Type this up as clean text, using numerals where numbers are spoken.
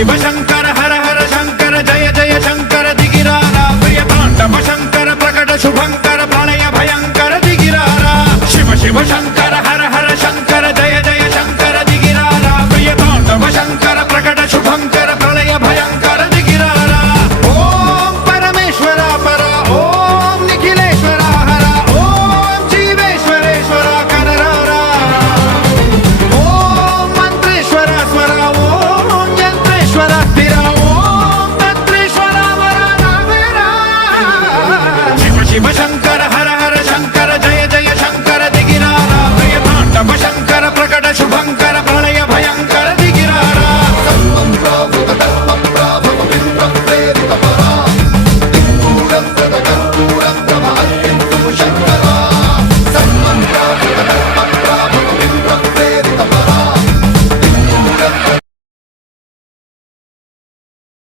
शिव शंकर हर हर शंकर जय जय शंकर दिगिरारा प्रिय तांडव शंकर प्रकट शुभंकर प्रलय भयंकर दिगिरारा शिव शिव शंकर